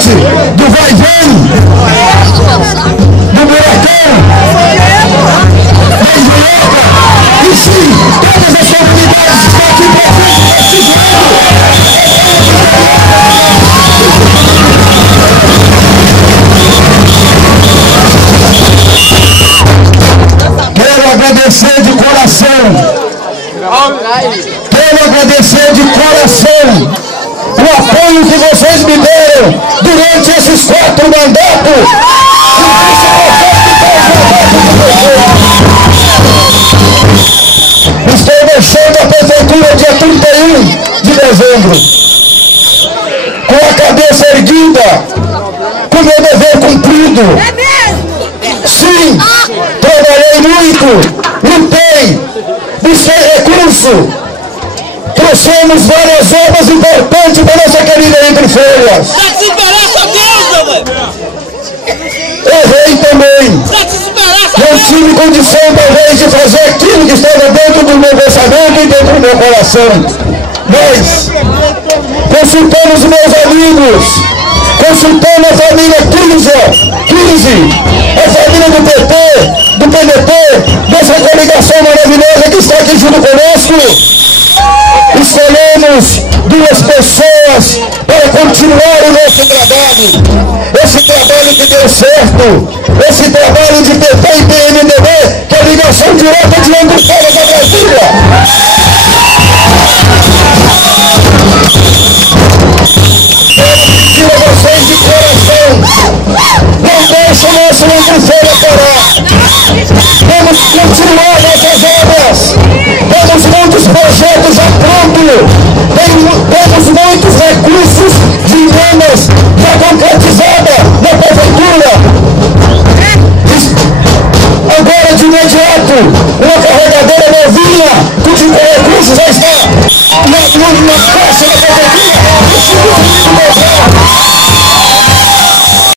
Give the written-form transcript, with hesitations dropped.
diante do vai-vem, do buracão, da engenhoca, e sim, todas as comunidades estão aqui presentes participando. Quero agradecer de coração. Quero agradecer de coração o apoio que vocês me deram durante esses 4 mandatos. Estou deixando a prefeitura dia 31 de dezembro, com a cabeça erguida, com meu dever cumprido. Sim, trabalhei muito, lutei, busquei recurso. Trouxemos várias obras importantes para nossa querida Entre Folhas. Errei também. Não tive condição, talvez, de fazer aquilo que estava dentro do meu pensamento e dentro do meu coração. Mas consultamos meus amigos, consultamos a família 15, a família do PT, do PDT, dessa coligação maravilhosa que está aqui junto conosco. Escolhemos 2 pessoas para continuar o nosso trabalho. Esse trabalho que deu certo, esse trabalho de PT e PMDB, que é a ligação direta de Entre Folhas da Brasília. Quero pedir a vocês de coração, não deixem o nosso Entre Folhas parar. Vamos continuar